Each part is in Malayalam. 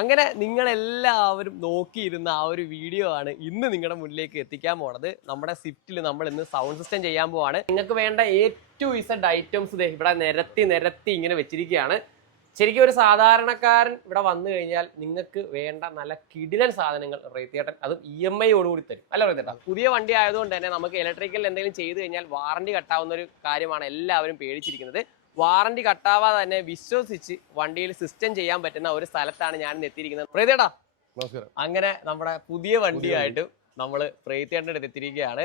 അങ്ങനെ നിങ്ങളെല്ലാവരും നോക്കിയിരുന്ന ആ ഒരു വീഡിയോ ആണ് ഇന്ന് നിങ്ങളുടെ മുന്നിലേക്ക് എത്തിക്കാൻ പോണത്. നമ്മുടെ സ്വിഫ്റ്റിൽ നമ്മൾ ഇന്ന് സൗണ്ട് സിസ്റ്റം ചെയ്യാൻ പോവാണ്. നിങ്ങൾക്ക് വേണ്ട A-Z ഐറ്റംസ് ഇവിടെ നിരത്തി ഇങ്ങനെ വെച്ചിരിക്കുകയാണ്. ശരിക്കും ഒരു സാധാരണക്കാരൻ ഇവിടെ വന്നു കഴിഞ്ഞാൽ നിങ്ങൾക്ക് വേണ്ട നല്ല കിടിലൻ സാധനങ്ങൾ റേത്തിയേട്ടൻ അതും EMI ഓടുകൂടി തരും, അല്ല റേത്തിയേട്ടാ? പുതിയ വണ്ടി ആയതുകൊണ്ട് തന്നെ നമുക്ക് ഇലക്ട്രിക്കൽ എന്തെങ്കിലും ചെയ്തു കഴിഞ്ഞാൽ വാറണ്ടി കട്ടാവുന്ന ഒരു കാര്യമാണ് എല്ലാവരും പേടിച്ചിരിക്കുന്നത്. വാറണ്ടി കട്ടാവാതെ തന്നെ വിശ്വസിച്ച് വണ്ടിയിൽ സിസ്റ്റം ചെയ്യാൻ പറ്റുന്ന ഒരു സ്ഥലത്താണ് ഞാൻ എത്തിയിരിക്കുന്നത്. പ്രേതേട്ടാ അങ്ങനെ നമ്മുടെ പുതിയ വണ്ടിയായിട്ട് നമ്മൾ പ്രേതേട്ടൻ്റെ അടുത്ത് എത്തിയിരിക്കുകയാണ്.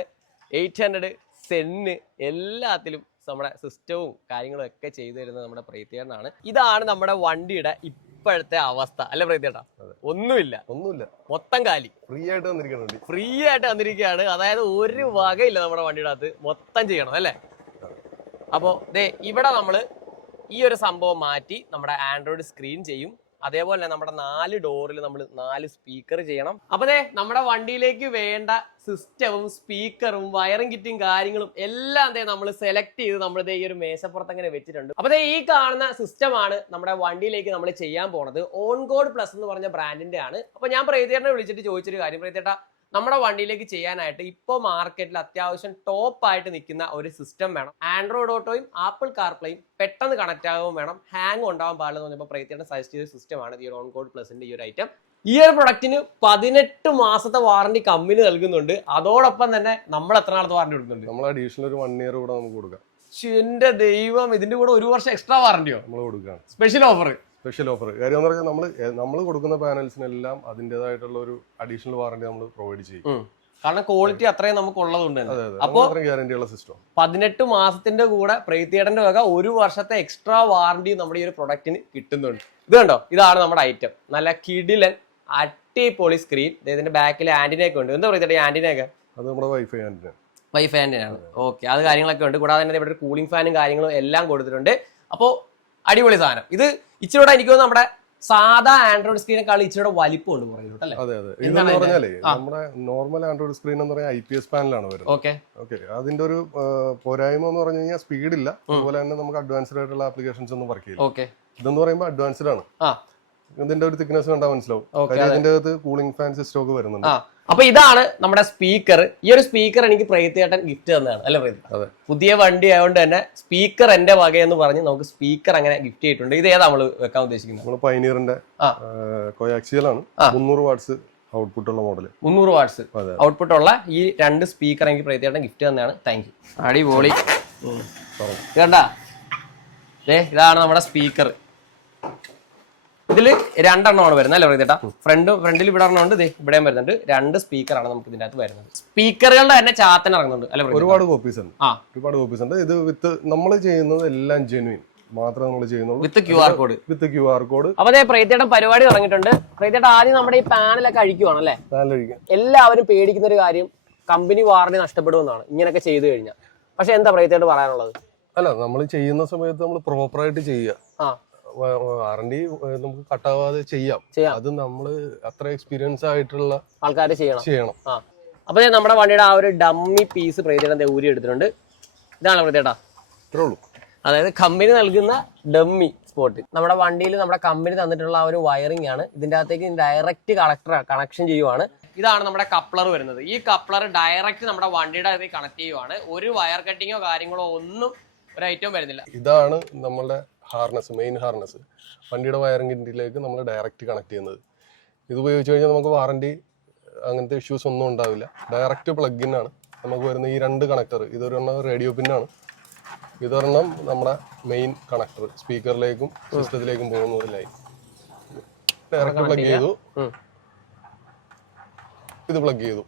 800 സെന്ന് എല്ലാത്തിലും നമ്മുടെ സിസ്റ്റവും കാര്യങ്ങളും ഒക്കെ ചെയ്തു തരുന്നത് നമ്മുടെ പ്രേതേട്ടനാണ്. ഇതാണ് നമ്മുടെ വണ്ടിയുടെ ഇപ്പോഴത്തെ അവസ്ഥ, അല്ലെ പ്രേതേട്ടാ? ഒന്നുമില്ല മൊത്തം കാലി, ഫ്രീ ആയിട്ട് വന്നിരിക്കുകയാണ്. അതായത് ഒരു വകയില്ല നമ്മുടെ വണ്ടിയുടെ അകത്ത്, മൊത്തം ചെയ്യണം അല്ലേ? അപ്പോൾ ദേ ഇവിടെ നമ്മൾ ഈ ഒരു സംഭവം മാറ്റി നമ്മുടെ ആൻഡ്രോയിഡ് സ്ക്രീൻ ചെയ്യും. അതേപോലെ നമ്മുടെ 4 ഡോറിൽ നമ്മൾ 4 സ്പീക്കർ ചെയ്യണം. അപ്പോൾ ദേ നമ്മുടെ വണ്ടിയിലേക്ക് വേണ്ട സിസ്റ്റവും സ്പീക്കറും വയറിംഗ് കിറ്റും കാര്യങ്ങളും എല്ലാം ദേ നമ്മൾ സെലക്ട് ചെയ്ത് നമ്മൾ ദേ ഈ ഒരു മേശപ്പുറത്ത് അങ്ങനെ വെച്ചിട്ടുണ്ട്. അപ്പോൾ ദേ ഈ കാണുന്ന സിസ്റ്റമാണ് നമ്മുടെ വണ്ടിയിലേക്ക് നമ്മൾ ചെയ്യാൻ പോണത്. ഓൺകോഡ് പ്ലസ് എന്ന് പറഞ്ഞ ബ്രാൻഡിന്റെ ആണ്. അപ്പോൾ ഞാൻ പ്രേതേട്ടനെ വിളിച്ചിട്ട് ചോദിച്ചൊരു കാര്യം, പ്രേതേട്ടാ നമ്മുടെ വണ്ടിയിലേക്ക് ചെയ്യാനായിട്ട് ഇപ്പോൾ മാർക്കറ്റിൽ അത്യാവശ്യം ടോപ്പ് ആയിട്ട് നിൽക്കുന്ന ഒരു സിസ്റ്റം വേണം. ആൻഡ്രോയിഡ് ഓട്ടോയും ആപ്പിൾ കാർപ്ലേയും പെട്ടെന്ന് കണക്ട് ആകുകയും വേണം, ഹാങ് ഉണ്ടാവാൻ പാടില്ലെന്ന് പറഞ്ഞപ്പോൾ പ്രേതേട്ടൻ സജസ്റ്റ് ചെയ്ത സിസ്റ്റമാണ് ഈ ഒരു ഓൺകോഡ് പ്ലസിന്റെ ഈ ഒരു ഐറ്റം. ഈ ഒരു പ്രൊഡക്റ്റിന് 18 മാസത്തെ വാറണ്ടി കമ്പനി നൽകുന്നുണ്ട്. അതോടൊപ്പം തന്നെ നമ്മൾ എത്ര നാളത്തെ വാറണ്ടി കൊടുക്കുന്നുണ്ട്? നമ്മൾ അഡീഷണൽ ഒരു 1 ഇയർ കൂടെ നമുക്ക് കൊടുക്കാം. എന്റെ ദൈവം, ഇതിന്റെ കൂടെ 1 വർഷം എക്സ്ട്രാ വാറണ്ടിയോ നമ്മൾ കൊടുക്കാം? സ്പെഷ്യൽ ഓഫർ കാര്യം എന്ന് പറഞ്ഞാൽ നമ്മൾ കൊടുക്കുന്ന പാനൽസിനെല്ലാം അതിൻ്റെതായിട്ടുള്ള ഒരു അഡീഷണൽ വാറണ്ടി നമ്മൾ പ്രൊവൈഡ് ചെയ്യും. കാരണം ക്വാളിറ്റി അത്രയും നമുക്ക് ഉള്ളതുകൊണ്ട്. അപ്പൊ ഗ്യാരണ്ടിയുള്ള സിസ്റ്റം 18 മാസത്തിന്റെ കൂടെ പ്രേതേട്ടന്റെ വക 1 വർഷത്തെ എക്സ്ട്രാ വാറണ്ടി നമ്മുടെ ഈ ഒരു പ്രൊഡക്റ്റിന് കിട്ടുന്നുണ്ട്. ഇത് കണ്ടോ, ഇതാണ് നമ്മുടെ ഐറ്റം. നല്ല കിടിലൻ അടിപൊളി സ്ക്രീൻ. ഇതിന്റെ ബാക്കിൽ ആന്റിനയൊക്കെ ഉണ്ട്. എന്താ പറയുക ആന്റിനയൊക്കെ? അത് നമ്മുടെ വൈഫൈ ആന്റിനയാണ്. ഓക്കെ, അത് കാര്യങ്ങളൊക്കെ ഉണ്ട്. കൂടാതെ തന്നെ ഇവിടെ ഒരു കൂളിംഗ് ഫാനും കാര്യങ്ങളും എല്ലാം കൊടുത്തിട്ടുണ്ട്. അപ്പോൾ അടിപൊളി സാധനം. ഇത് ഇച്ചിരി എനിക്ക് തോന്നുന്നു നമ്മുടെ സാധാ ആൻഡ്രോയിഡ് സ്ക്രീനേക്കാൾ ഇച്ചിരി വലിപ്പമുണ്ട് പറയുന്നത് അല്ലേ? അതെ. ഇതെന്ന് പറഞ്ഞാലേ നമ്മുടെ നോർമൽ ആൻഡ്രോയിഡ് സ്ക്രീൻ എന്ന് പറഞ്ഞാൽ IPS പാനലാണ് വരുന്നത്. ഓക്കെ. അതിന്റെ ഒരു പോരായ്മ എന്ന് പറഞ്ഞു കഴിഞ്ഞാൽ സ്പീഡില്ല. അതുപോലെ തന്നെ നമുക്ക് അഡ്വാൻസ്ഡ് ആയിട്ടുള്ള ആപ്ലിക്കേഷൻസ് ഒന്നും വർക്ക് ചെയ്യില്ല. ഇതെന്ന് പറയുമ്പോൾ അഡ്വാൻസ്ഡ് ആണ്. ഇതിന്റെ ഒരു തിക്നെസ് കണ്ടാൽ മനസ്സിലാവും. ഇതിന്റെ അകത്ത് കൂളിംഗ് ഫാൻ സിസ്റ്റം ഒക്കെ വരുന്നുണ്ട്. അപ്പൊ ഇതാണ് നമ്മുടെ സ്പീക്കർ. ഈ ഒരു സ്പീക്കർ എനിക്ക് പ്രേതേട്ടൻ ഗിഫ്റ്റ് തന്നതാണ്, അല്ലെ പ്രേത? പുതിയ വണ്ടി ആയതുകൊണ്ട് തന്നെ സ്പീക്കർ എന്റെ വകയെന്ന് പറഞ്ഞ് നമുക്ക് സ്പീക്കർ അങ്ങനെ ഗിഫ്റ്റ് ചെയ്തിട്ടുണ്ട്. ഇത് ഏതാ നമ്മൾ വെക്കാൻ ഉദ്ദേശിക്കുന്നത്? നമ്മൾ പൈനിയറിന്റെ കോയാക്സിയൽ ആണ്. 300 വാട്ട്സ് ഔട്ട്പുട്ട് ഉള്ള മോഡൽ. 300 വാട്ട്സ് ഔട്ട്പുട്ട് ഉള്ള ഈ 2 സ്പീക്കർ എനിക്ക് പ്രേതേട്ടൻ ഗിഫ്റ്റ് തന്നെയാണ്. Thank you. അടിപൊളി. കണ്ടാ, ഇതാണ് നമ്മുടെ സ്പീക്കർ. ഇതിൽ 2 എണ്ണമാണ് വരുന്നത്, അല്ലേ പ്രേതേട്ടാ? ഫ്രണ്ടിൽ ഇവിടെ എണ്ണമുണ്ട്, ഇവിടെയും വരുന്നുണ്ട്. 2 സ്പീക്കറാണ് നമുക്ക് ഇതിന്റെ അകത്ത് വരുന്നത്. സ്പീക്കറുകളുടെ തന്നെ ചാത്തൻ ഇറങ്ങുന്നുണ്ട്, അല്ലെ? ഒരുപാട് കോപ്പീസ് ഉണ്ട്. ഇത് വിത്ത് നമ്മൾ ചെയ്യുന്നത് എല്ലാം ജെനുവിൻ മാത്രമേ നമ്മൾ ചെയ്യുന്നുള്ളൂ. വിത്ത് QR കോഡ്. അപ്പൊ പ്രേതേട്ടൻ പരിപാടി തുടങ്ങിയിട്ടുണ്ട്. പ്രേതേട്ട ആദ്യം നമ്മുടെ ഈ പാനലൊക്കെ അഴിക്കുവാണ്, അല്ലെ? എല്ലാവരും പേടിക്കുന്ന ഒരു കാര്യം കമ്പനി വാറണ്ടി നഷ്ടപ്പെടുമെന്നാണ് ഇങ്ങനെയൊക്കെ ചെയ്തു കഴിഞ്ഞാൽ. പക്ഷെ എന്താ പ്രേതേട്ട പറയാനുള്ളത്? അല്ല, നമ്മൾ ചെയ്യുന്ന സമയത്ത് നമ്മൾ പ്രോപ്പറായിട്ട് ചെയ്യുക. വാറണ്ടി നമുക്ക് കട്ടാവാതെ ചെയ്യാം. അത് നമ്മള് അത്ര എക്സ്പീരിയൻസ് ആയിട്ടുള്ള ആൾക്കാർ ചെയ്യണം. അപ്പൊ നമ്മുടെ വണ്ടിയുടെ ആ ഒരു ഡമ്മി പീസ് പ്രേതേട്ടൻ ഊരി എടുത്തിട്ടുണ്ട്. ഇതാണ് പ്രേതേട്ടാ, ഇത്രേ ഉള്ളൂ. അതായത് കമ്പനി നൽകുന്ന ഡമ്മി സ്പോട്ട്. നമ്മുടെ വണ്ടിയിൽ നമ്മുടെ കമ്പനി തന്നിട്ടുള്ള ആ ഒരു വയറിംഗ് ആണ്. ഇതിന്റെ അകത്തേക്ക് ഡയറക്റ്റ് കണക്ഷൻ ചെയ്യുവാണ്. ഇതാണ് നമ്മുടെ കപ്ലർ വരുന്നത്. ഈ കപ്ലർ ഡയറക്റ്റ് നമ്മുടെ വണ്ടിയുടെ അകത്തേക്ക് കണക്ട് ചെയ്യുവാണ്. ഒരു വയർ കട്ടിങ്ങോ കാര്യങ്ങളോ ഒന്നും ഒരു ഐറ്റവും വരുന്നില്ല. ഇതാണ് നമ്മളുടെ മെയിൻ ഹാർനസ്. വണ്ടിയുടെ വയറിംഗിലേക്ക് നമ്മൾ ഡയറക്റ്റ് കണക്ട് ചെയ്യുന്നത്. ഇത് ഉപയോഗിച്ച് കഴിഞ്ഞാൽ നമുക്ക് വാറണ്ടി അങ്ങനത്തെ ഇഷ്യൂസ് ഒന്നും ഉണ്ടാവില്ല. ഡയറക്റ്റ് പ്ലഗ് ഇൻ ആണ് നമുക്ക് വരുന്ന ഈ 2 കണക്ടർ. ഇതൊരെണ്ണം റേഡിയോ പിന്നാണ്, ഇതൊരെണ്ണം നമ്മുടെ മെയിൻ കണക്ടർ സ്പീക്കറിലേക്കും സിസ്റ്റത്തിലേക്കും പോകുന്നതിലായി. ഡയറക്റ്റ് പ്ലഗ് ചെയ്തു, ഇത് പ്ലഗ് ചെയ്തു.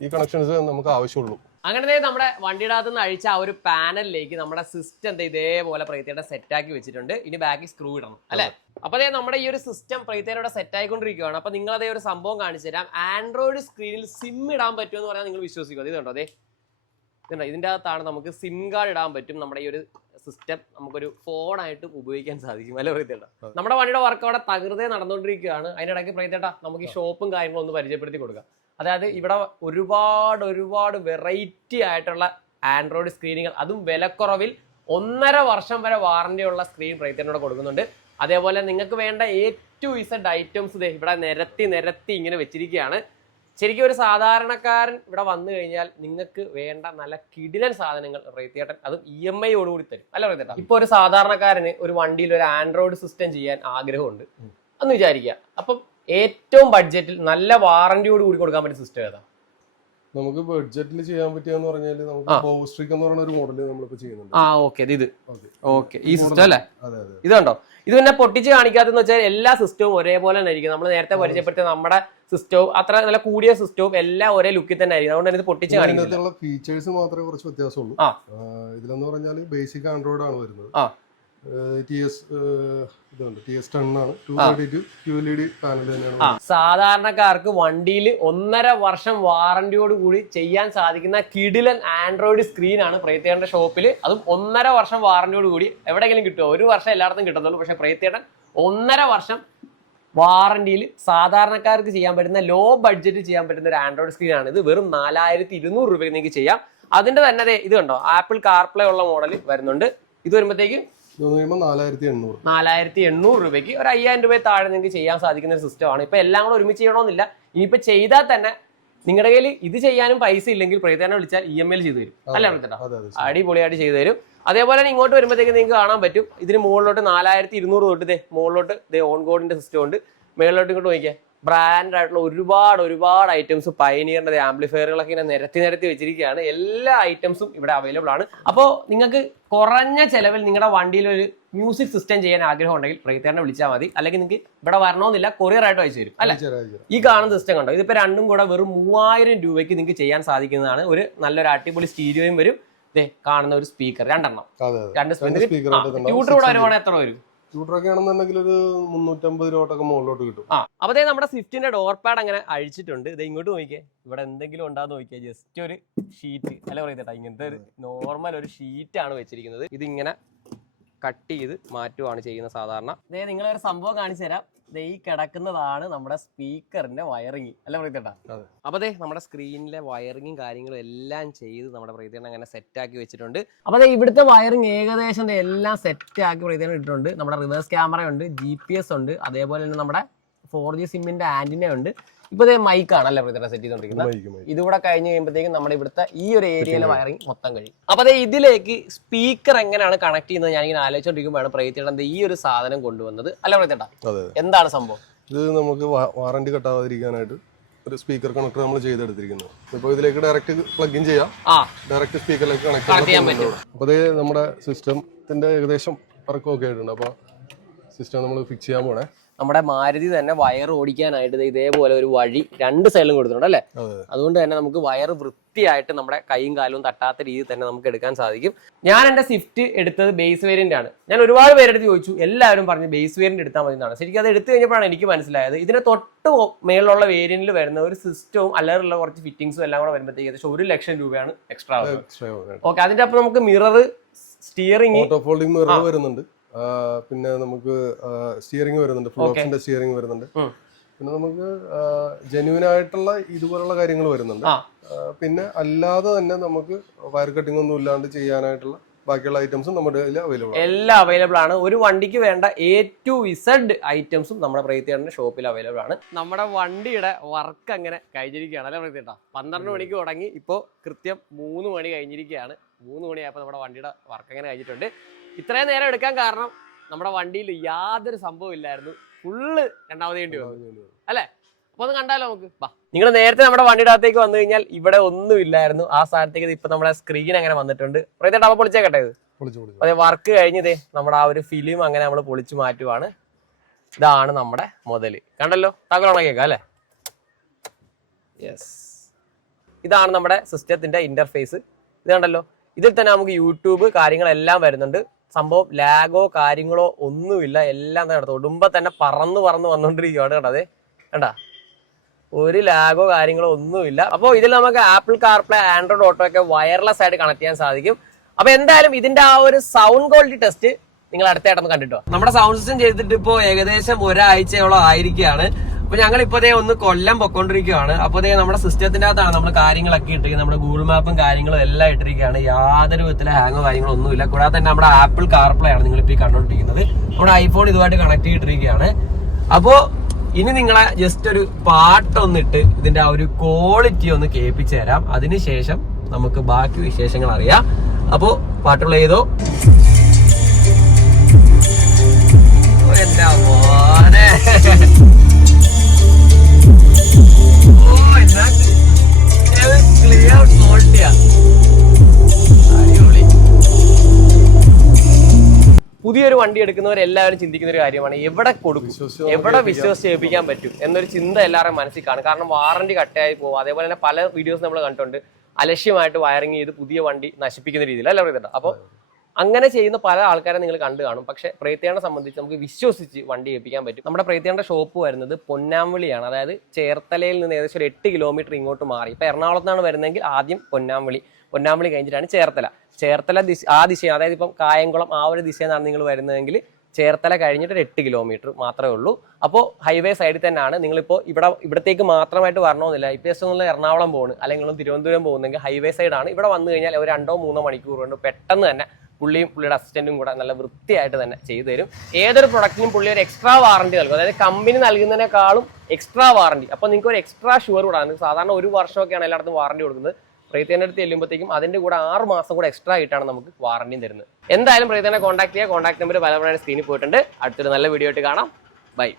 ഈ കണക്ഷൻസ് നമുക്ക് ആവശ്യമുള്ളൂ. അങ്ങനെ നമ്മുടെ വണ്ടിയുടെ അകത്ത് നിന്ന് അഴിച്ച ആ ഒരു പാനലിലേക്ക് നമ്മുടെ സിസ്റ്റം ഇതേപോലെ പ്രേതേട്ട സെറ്റ് ആക്കി വെച്ചിട്ടുണ്ട്. ഇനി ബാക്കി സ്ക്രൂ ഇടണം, അല്ലെ? അപ്പൊ നമ്മുടെ ഈ ഒരു സിസ്റ്റം പ്രേതേട്ടയുടെ സെറ്റ് ആയിക്കൊണ്ടിരിക്കുകയാണ്. അപ്പൊ നിങ്ങൾ അതേ ഒരു സംഭവം കാണിച്ചു തരാം. ആൻഡ്രോയിഡ് സ്ക്രീനിൽ സിം ഇടാൻ പറ്റുമെന്ന് പറഞ്ഞാൽ നിങ്ങൾ വിശ്വസിക്കും. ഇത് കണ്ടോ, ഇതിന്റെ അകത്താണ് നമുക്ക് സിം കാർഡ് ഇടാൻ പറ്റും. നമ്മുടെ ഈ ഒരു സിസ്റ്റം നമുക്കൊരു ഫോണായിട്ട് ഉപയോഗിക്കാൻ സാധിക്കും, അല്ലെ പ്രേതേട്ട? നമ്മുടെ വണ്ടിയുടെ വർക്ക് അവിടെ തകൃതേ നടന്നുകൊണ്ടിരിക്കുകയാണ്. അതിനിടയ്ക്ക് പ്രേതേട്ട നമുക്ക് ഈ ഷോപ്പും കാര്യങ്ങളും ഒന്ന് പരിചയപ്പെടുത്തി കൊടുക്കാം. അതായത് ഇവിടെ ഒരുപാട് വെറൈറ്റി ആയിട്ടുള്ള ആൻഡ്രോയിഡ് സ്ക്രീനുകൾ, അതും വിലക്കുറവിൽ 1.5 വർഷം വരെ വാറണ്ടി ഉള്ള സ്ക്രീൻ പ്രേതേട്ടനോട് കൊടുക്കുന്നുണ്ട്. അതേപോലെ നിങ്ങൾക്ക് വേണ്ട ടു ഇസഡ് ഐറ്റംസ് ഇവിടെ നിരത്തി ഇങ്ങനെ വെച്ചിരിക്കുകയാണ്. ശരിക്കും ഒരു സാധാരണക്കാരൻ ഇവിടെ വന്നു കഴിഞ്ഞാൽ നിങ്ങൾക്ക് വേണ്ട നല്ല കിടിലൻ സാധനങ്ങൾ റേത്തിയേട്ടൻ അതും EMI ഓടുകൂടി തരും, അല്ല റേത്തിയേട്ടാ? ഇപ്പൊ ഒരു സാധാരണക്കാരന് ഒരു വണ്ടിയിൽ ഒരു ആൻഡ്രോയിഡ് സിസ്റ്റം ചെയ്യാൻ ആഗ്രഹമുണ്ട് എന്ന് വിചാരിക്കുക. അപ്പം ഏറ്റവും ബഡ്ജറ്റിൽ നല്ല വാറന്റിയോട് കൂടി കൊടുക്കാൻ പറ്റിയ സിസ്റ്റം ഏതാ? നമുക്ക് ബഡ്ജറ്റിൽ ചെയ്യാൻ പറ്റിയെന്ന് പറഞ്ഞാൽ നമുക്ക് ബോസ്ട്രിക് എന്ന് പറയുന്ന ഒരു മോഡൽ നമ്മളിപ്പോ ചെയ്യുന്നുണ്ട്. ഈ സിസ്റ്റം അല്ലേ? ഇത് കണ്ടോ, ഇത് പിന്നെ പൊട്ടിച്ച് കാണിക്കാത്തെന്ന് വെച്ചാൽ എല്ലാ സിസ്റ്റവും ഒരേപോലെ തന്നെ ആയിരിക്കും. നമ്മൾ നേരത്തെ പരിചയപ്പെടുത്തിയ നമ്മുടെ സിസ്റ്റവും അത്ര നല്ല കൂടിയ സിസ്റ്റവും എല്ലാം ഒരേ ലുക്കിൽ തന്നെ ആയിരിക്കും. അതുകൊണ്ട് ഇത് പൊട്ടിച്ച് കാണിക്കുന്നത് ഫീച്ചേഴ്സ് മാത്രമേ കുറച്ച് വ്യത്യാസമുള്ളൂ. ഇതിലെന്ന് പറഞ്ഞാൽ ബേസിക് ആൻഡ്രോയിഡ് ആണ് വരുന്നത്. സാധാരണക്കാർക്ക് വണ്ടിയിൽ 1.5 വർഷം വാറന്റിയോട് കൂടി ചെയ്യാൻ സാധിക്കുന്ന കിടിലൻ ആൻഡ്രോയിഡ് സ്ക്രീനാണ് പ്രേത്തേട്ടന്റെ ഷോപ്പിൽ. അതും 1.5 വർഷം വാറന്റിയോട് കൂടി. എവിടെയെങ്കിലും കിട്ടുമോ? 1 വർഷം എല്ലായിടത്തും കിട്ടത്തുള്ളൂ. പക്ഷെ പ്രേത്തേട്ടൻ 1.5 വർഷം വാറന്റിയിൽ സാധാരണക്കാർക്ക് ചെയ്യാൻ പറ്റുന്ന ലോ ബഡ്ജറ്റിൽ ചെയ്യാൻ പറ്റുന്ന ഒരു ആൻഡ്രോയിഡ് സ്ക്രീനാണ് ഇത്. വെറും 4200 രൂപയ്ക്ക് നിങ്ങൾക്ക് ചെയ്യാം. അതിന്റെ തന്നെ ഇത് കണ്ടോ, ആപ്പിൾ കാർപ്ലേ ഉള്ള മോഡൽ വരുന്നുണ്ട്. ഇത് വരുമ്പോഴത്തേക്ക് 4800 രൂപയ്ക്ക് ഒരു 5000 രൂപ താഴെ നിങ്ങൾക്ക് ചെയ്യാൻ സാധിക്കുന്ന ഒരു സിസ്റ്റമാണ്. ഇപ്പൊ എല്ലാം കൂടെ ഒരുമിച്ച് ചെയ്യണമെന്നില്ല. ഇനിയിപ്പോ ചെയ്താൽ തന്നെ നിങ്ങളുടെ കയ്യിൽ ഇത് ചെയ്യാനും പൈസ ഇല്ലെങ്കിൽ പ്രേത്തേട്ടനെ വിളിച്ചാൽ EMI ചെയ്തു തരും, അല്ലേ പ്രേത്തേട്ടാ? അടിപൊളിയായിട്ട് ചെയ്തു തരും. അതേപോലെ തന്നെ ഇങ്ങോട്ട് വരുമ്പോഴത്തേക്ക് നിങ്ങൾക്ക് കാണാൻ പറ്റും, ഇതിന് മുകളിലോട്ട് 4200 തൊട്ട് മുകളിലോട്ട് ഓൺ ഗോഡിന്റെ സിസ്റ്റം ഉണ്ട്. മേളിലോട്ട് ഇങ്ങോട്ട് നോക്കിയാൽ ബ്രാൻഡ് ആയിട്ടുള്ള ഒരുപാട് ഐറ്റംസ്, പയനിയറിന്റെ ആംപ്ലിഫയറുകളൊക്കെ ഇങ്ങനെ നിരത്തി വെച്ചിരിക്കുകയാണ്. എല്ലാ ഐറ്റംസും ഇവിടെ അവൈലബിൾ ആണ്. അപ്പോൾ നിങ്ങൾക്ക് കുറഞ്ഞ ചെലവിൽ നിങ്ങളുടെ വണ്ടിയിൽ ഒരു മ്യൂസിക് സിസ്റ്റം ചെയ്യാൻ ആഗ്രഹം ഉണ്ടെങ്കിൽ പ്രേത്തേട്ടനെ വിളിച്ചാൽ മതി. അല്ലെങ്കിൽ നിങ്ങൾക്ക് ഇവിടെ വരണമെന്നില്ല, കൊറിയർ ആയിട്ട് അയച്ചു തരും, അല്ലെ? ഈ കാണുന്ന സിസ്റ്റം കണ്ടോ, ഇതിപ്പോ രണ്ടും കൂടെ വെറും 3000 രൂപയ്ക്ക് നിങ്ങൾക്ക് ചെയ്യാൻ സാധിക്കുന്നതാണ്. ഒരു നല്ലൊരു അടിപൊളി സ്റ്റീരിയോയും വരും, കാണുന്ന ഒരു സ്പീക്കർ, 2 സ്പീക്കർ. ട്യൂട്ടർ കൂടെ വരുവാണെങ്കിൽ എത്ര വരും? ട്യൂട്ടറൊക്കെ ആണെന്നുണ്ടെങ്കിൽ ഒരു 350 രൂപയൊക്കെ മുകളിലോട്ട് കിട്ടും. അപ്പൊ നമ്മുടെ സ്വിഫ്റ്റിന്റെ ഡോർ പാഡ് അങ്ങനെ അഴിച്ചിട്ടുണ്ട്. ഇത് ഇങ്ങോട്ട് നോക്കിയേ, ഇവിടെ എന്തെങ്കിലും ഉണ്ടാന്ന് നോക്കിയാൽ ജസ്റ്റ് ഒരു ഷീറ്റ്, അല്ല പറയുന്നേട്ടാ, ഇങ്ങനത്തെ ഒരു നോർമൽ ഒരു ഷീറ്റാണ് വെച്ചിരിക്കുന്നത്. ഇതിങ്ങനെ കട്ട് ചെയ്ത് മാറ്റുവാണ് ചെയ്യുന്നത് സാധാരണ. നിങ്ങളൊരു സംഭവം കാണിച്ചു തരാം. ഈ കിടക്കുന്നതാണ് നമ്മുടെ സ്പീക്കറിന്റെ വയറിങ്, അല്ല പ്രേത്തേട്ടാ? അപ്പൊ നമ്മുടെ സ്ക്രീനിലെ വയറിങ്ങും കാര്യങ്ങളും എല്ലാം ചെയ്ത് നമ്മുടെ പ്രേത്തേട്ടൻ അങ്ങനെ സെറ്റാക്കി വെച്ചിട്ടുണ്ട്. അപ്പൊ ഇവിടുത്തെ വയറിങ് ഏകദേശം എല്ലാം സെറ്റാക്കി പ്രേത്തേട്ടൻ ഇട്ടിട്ടുണ്ട്. നമ്മുടെ റിവേഴ്സ് ക്യാമറ ഉണ്ട്, GPS ഉണ്ട്, അതേപോലെ തന്നെ നമ്മുടെ 4G സിമ്മിന്റെ ആന്റിന ഉണ്ട്. ഇപ്പൊ മൈക്കാണ്, അല്ലേ പ്രേത്തേട്ടൻ സെറ്റ് ചെയ്തോണ്ടിരിക്കുന്നത്? ഇതുകൂടെ കഴിഞ്ഞ് കഴിയുമ്പോഴത്തേക്കും നമ്മുടെ ഇവിടുത്തെ ഈ ഒരു ഏരിയയിലെ വയറിങ് മൊത്തം കഴിയും. അപ്പൊ ഇതിലേക്ക് സ്പീക്കർ എങ്ങനെയാണ് കണക്ട് ചെയ്യുന്നത് ഞാനിങ്ങനെ ആലോചിച്ചോണ്ടിരിക്കുമ്പോഴാണ് പ്രേത്തേട്ടൻ ഈ ഒരു സാധനം കൊണ്ടുവന്നത്, അല്ല പ്രേത്തേട്ടാ? എന്താണ് സംഭവം? ഇത് നമുക്ക് വാറന്റി കട്ടാവാതിരിക്കാനായിട്ട് ഒരു സ്പീക്കർ കണക്ടർ നമ്മൾ ചെയ്തെടുത്തിരിക്കുന്നത്. ഇപ്പൊ ഇതിലേക്ക് ഡയറക്റ്റ് പ്ലഗ് ഇൻ ചെയ്യാം, ഡയറക്റ്റ് സ്പീക്കറിലേക്ക് കണക്ട് ചെയ്യാൻ പറ്റും. അപ്പൊ നമ്മുടെ സിസ്റ്റത്തിന്റെ ഏകദേശം വർക്കൊക്കെ ആയിട്ടുണ്ട്. അപ്പൊ സിസ്റ്റം നമ്മൾ ഫിക്സ് ചെയ്യാൻ പോണേ. നമ്മുടെ മാരുതി തന്നെ വയർ ഓടിക്കാനായിട്ട് ഇതേപോലെ ഒരു വഴി 2 സൈഡിലും കൊടുത്തിട്ടുണ്ട്, അല്ലേ? അതുകൊണ്ട് തന്നെ നമുക്ക് വയർ വൃത്തിയായിട്ട് നമ്മുടെ കൈയും കാലും തട്ടാത്ത രീതിയിൽ തന്നെ നമുക്ക് എടുക്കാൻ സാധിക്കും. ഞാൻ എന്റെ സ്വിഫ്റ്റ് എടുത്തത് ബേസ് വേരിയന്റ് ആണ്. ഞാൻ ഒരുപാട് പേരെടുത്ത് ചോദിച്ചു, എല്ലാവരും പറഞ്ഞു ബേസ് വേരിയന്റ് എടുത്താൽ മതി എന്നാണ്. ശരിക്കും അത് എടുത്തു കഴിഞ്ഞപ്പോഴാണ് എനിക്ക് മനസ്സിലായത് ഇതിന് തൊട്ട് മേളിലുള്ള വേരിയന്റിൽ വരുന്ന ഒരു സിസ്റ്റവും അല്ലാതെയുള്ള കുറച്ച് ഫിറ്റിംഗ്സും എല്ലാം കൂടെ വരുമ്പോഴത്തേക്ക് ഏകദേശം 1 ലക്ഷം രൂപയാണ് എക്സ്ട്രാ. ഓക്കെ, അതിന്റെ അപ്പൊ നമുക്ക് mirror, steering, auto folding mirror വരുന്നുണ്ട്. പിന്നെ നമുക്ക് സ്റ്റിയറിംഗ് വരുന്നുണ്ട്, ഫ്ലോപ്സിന്റെ സ്റ്റിയറിംഗ് വരുന്നുണ്ട്. പിന്നെ നമുക്ക് ജെന്യൂൻ ആയിട്ടുള്ള ഇതുപോലുള്ള കാര്യങ്ങൾ വരുന്നുണ്ട്. പിന്നെ അല്ലാതെ തന്നെ നമുക്ക് വയർ കട്ടിംഗ് ഒന്നും ഇല്ലാണ്ട് ചെയ്യാനായിട്ടുള്ള ബാക്കിയുള്ള ഐറ്റംസും നമ്മുടെ അവൈലബിൾ, എല്ലാം അവൈലബിൾ ആണ്. ഒരു വണ്ടിക്ക് വേണ്ട A to Z ഐറ്റംസും നമ്മുടെ പ്രേത്തേട്ടന്റെ ഷോപ്പിൽ അവൈലബിൾ ആണ്. നമ്മുടെ വണ്ടിയുടെ വർക്ക് അങ്ങനെ കഴിഞ്ഞിരിക്കുകയാണ്, അല്ലെ പ്രേത്തേട്ടാ? 12 മണിക്ക് തുടങ്ങി, ഇപ്പോൾ കൃത്യം 3 മണി കഴിഞ്ഞിരിക്കുകയാണ്. 3 മണിയായപ്പോൾ നമ്മുടെ വണ്ടിയുടെ വർക്ക് അങ്ങനെ കഴിഞ്ഞിട്ടുണ്ട്. ഇത്രയും നേരം എടുക്കാൻ കാരണം നമ്മുടെ വണ്ടിയിൽ യാതൊരു സംഭവം ഇല്ലായിരുന്നു, ഫുള്ള് രണ്ടാമതേണ്ടി വന്നു, അല്ലെ? അപ്പൊ ഒന്ന് കണ്ടാലോ നമുക്ക്? നിങ്ങൾ നേരത്തെ നമ്മുടെ വണ്ടിയുടെ അകത്തേക്ക് വന്നു കഴിഞ്ഞാൽ ഇവിടെ ഒന്നും ഇല്ലായിരുന്നു. ആ സ്ഥാനത്തേക്ക് ഇപ്പൊ നമ്മുടെ സ്ക്രീൻ അങ്ങനെ വന്നിട്ടുണ്ട്. പ്രേത്തേട്ടാ അപ്പൊ പൊളിച്ചേക്കട്ടെ ഇത്? അതെ, വർക്ക് കഴിഞ്ഞതേ നമ്മുടെ ആ ഒരു ഫിലിം അങ്ങനെ നമ്മൾ പൊളിച്ചു മാറ്റുവാണ്. ഇതാണ് നമ്മുടെ മുതല്, കണ്ടല്ലോ? താങ്കളാണ് കേൾക്കാം, അല്ലെ? യെസ്, ഇതാണ് നമ്മുടെ സിസ്റ്റത്തിന്റെ ഇന്റർഫേസ്. ഇത് കണ്ടല്ലോ, ഇതിൽ തന്നെ നമുക്ക് യൂട്യൂബ് കാര്യങ്ങളെല്ലാം വരുന്നുണ്ട്. സംഭവം ലാഗോ കാര്യങ്ങളോ ഒന്നുമില്ല, എല്ലാം തന്നെ തൊടുമ്പോ തന്നെ പറന്ന് വന്നുകൊണ്ടിരിക്കുകയാണ്. കണ്ടതേ, കണ്ടാ? ഒരു ലാഗോ കാര്യങ്ങളോ ഒന്നുമില്ല. അപ്പോൾ ഇതിൽ നമുക്ക് ആപ്പിൾ കാർപ്ലേ, ആൻഡ്രോയിഡ് ഓട്ടോ ഒക്കെ വയർലെസ് ആയിട്ട് കണക്ട് ചെയ്യാൻ സാധിക്കും. അപ്പൊ എന്തായാലും ഇതിന്റെ ആ ഒരു സൗണ്ട് ക്വാളിറ്റി ടെസ്റ്റ് നിങ്ങൾ അടുത്തായിട്ടൊന്ന് കണ്ടിട്ടോ. നമ്മുടെ സൗണ്ട് സിസ്റ്റം ചെയ്തിട്ട് ഇപ്പോ ഏകദേശം 1 ആഴ്ചയോളം ആയിരിക്കുകയാണ്. അപ്പൊ ഞങ്ങൾ ഇപ്പോഴേ ഒന്ന് കൊല്ലം പൊക്കോണ്ടിരിക്കുകയാണ്. അപ്പൊ നമ്മുടെ സിസ്റ്റത്തിന്റെ അകത്താണ് നമ്മൾ കാര്യങ്ങളൊക്കെ ഇട്ടിരിക്കുന്നത്. നമ്മുടെ ഗൂഗിൾ മാപ്പും കാര്യങ്ങളും എല്ലാം ഇട്ടിരിക്കുകയാണ്. യാതൊരു വിധത്തിലെ ഹാങ്ങോ കാര്യങ്ങളോ ഒന്നുമില്ല. കൂടാതെ തന്നെ നമ്മുടെ ആപ്പിൾ കാർപ്ലേ ആണ് നിങ്ങളിപ്പോൾ ഈ കണ്ടോണ്ടിരിക്കുന്നത്. നമ്മുടെ ഐഫോൺ ഇതുമായിട്ട് കണക്ട് ചെയ്തിട്ടിരിക്കുകയാണ്. അപ്പോ ഇനി നിങ്ങളെ ജസ്റ്റ് ഒരു പാട്ടൊന്നിട്ട് ഇതിന്റെ ആ ഒരു ക്വാളിറ്റി ഒന്ന് കേൾപ്പിച്ചു തരാം. അതിനുശേഷം നമുക്ക് ബാക്കി വിശേഷങ്ങൾ അറിയാം. അപ്പോ പാട്ടുള്ള ഏതോ എന്താ മോനെ ക്ലിയർ ക്വാളിറ്റിയാ. അടിപൊളി. പുതിയൊരു വണ്ടി എടുക്കുന്നവരെല്ലാവരും ചിന്തിക്കുന്ന ഒരു കാര്യമാണ് എവിടെ കൊടുക്കും, എവിടെ വിശ്വസിച്ച് ഏൽപ്പിക്കാൻ പറ്റും എന്നൊരു ചിന്ത എല്ലാവരും മനസ്സിൽ കാണും. കാരണം വാറണ്ടി കട്ടായി പോകും. അതേപോലെ തന്നെ പല വീഡിയോസ് നമ്മൾ കണ്ടിട്ടുണ്ട് അലക്ഷ്യമായിട്ട് വയറിങ് ചെയ്ത് പുതിയ വണ്ടി നശിപ്പിക്കുന്ന രീതിയിൽ അല്ല പറയുന്നുണ്ട്. അപ്പോൾ അങ്ങനെ ചെയ്യുന്ന പല ആൾക്കാരെ നിങ്ങൾ കണ്ടു കാണും. പക്ഷെ പ്രേത്യേനെ സംബന്ധിച്ച് നമുക്ക് വിശ്വസിച്ച് വണ്ടി ഏൽപ്പിക്കാൻ പറ്റും. നമ്മുടെ പ്രേത്യേന്റെ ഷോപ്പ് വരുന്നത് പൊന്നാമ്പളിയാണ്. അതായത് ചേർത്തലയിൽ നിന്ന് ഏകദേശം ഒരു 8 കിലോമീറ്റർ ഇങ്ങോട്ട് മാറി. ഇപ്പൊ എറണാകുളത്താണ് വരുന്നതെങ്കിൽ ആദ്യം പൊന്നാമ്പളി കഴിഞ്ഞിട്ടാണ് ചേർത്തല ആ ദിശ, അതായത് ഇപ്പം കായംകുളം ആ ഒരു ദിശയിൽ നിന്നാണ് നിങ്ങൾ വരുന്നതെങ്കിൽ ചേർത്തല കഴിഞ്ഞിട്ട് ഒരു 8 കിലോമീറ്റർ മാത്രമേ ഉള്ളൂ. അപ്പോൾ ഹൈവേ സൈഡിൽ തന്നെയാണ്. നിങ്ങളിപ്പോൾ ഇവിടത്തേക്ക് മാത്രമായിട്ട് വരണമെന്നില്ല. ഇപ്പോൾ എറണാകുളം പോകുന്നു അല്ലെങ്കിൽ തിരുവനന്തപുരം പോകുന്നെങ്കിൽ ഹൈവേ സൈഡാണ്. ഇവിടെ വന്നു കഴിഞ്ഞാൽ ഒരു 2-3 മണിക്കൂർ കൊണ്ട് പെട്ടെന്ന് തന്നെ പുള്ളിയുടെ അസിസ്റ്റന്റും കൂടെ നല്ല വൃത്തിയായിട്ട് തന്നെ ചെയ്തു തരും. ഏതൊരു പ്രൊഡക്റ്റിനും പുള്ളി ഒരു എക്സ്ട്രാ വാറണ്ടി നൽകും. അതായത് കമ്പനി നൽകുന്നതിനേക്കാളും എക്സ്ട്രാ വാറണ്ടി. അപ്പോൾ നിങ്ങൾക്ക് ഒരു എക്സ്ട്രാ ഷുവർ കൂടാണ്. സാധാരണ 1 വർഷമൊക്കെയാണ് എല്ലായിടത്തും വാറണ്ടി കൊടുക്കുന്നത്. പ്രേത്യേന്റെ അടുത്ത് ചെല്ലുമ്പോഴത്തേക്കും അതിന്റെ കൂടെ 6 മാസം കൂടെ എക്സ്ട്രാ ആയിട്ടാണ് നമുക്ക് വാറണ്ടിയും തരുന്നത്. എന്തായാലും പ്രേത്യേനെ കോൺടാക്ട് ചെയ്യുക. കോൺടാക്ട് നമ്പർ പല സ്ക്രീനിൽ പോയിട്ടുണ്ട്. അടുത്തൊരു നല്ല വീഡിയോ ആയിട്ട് കാണാം. ബൈ.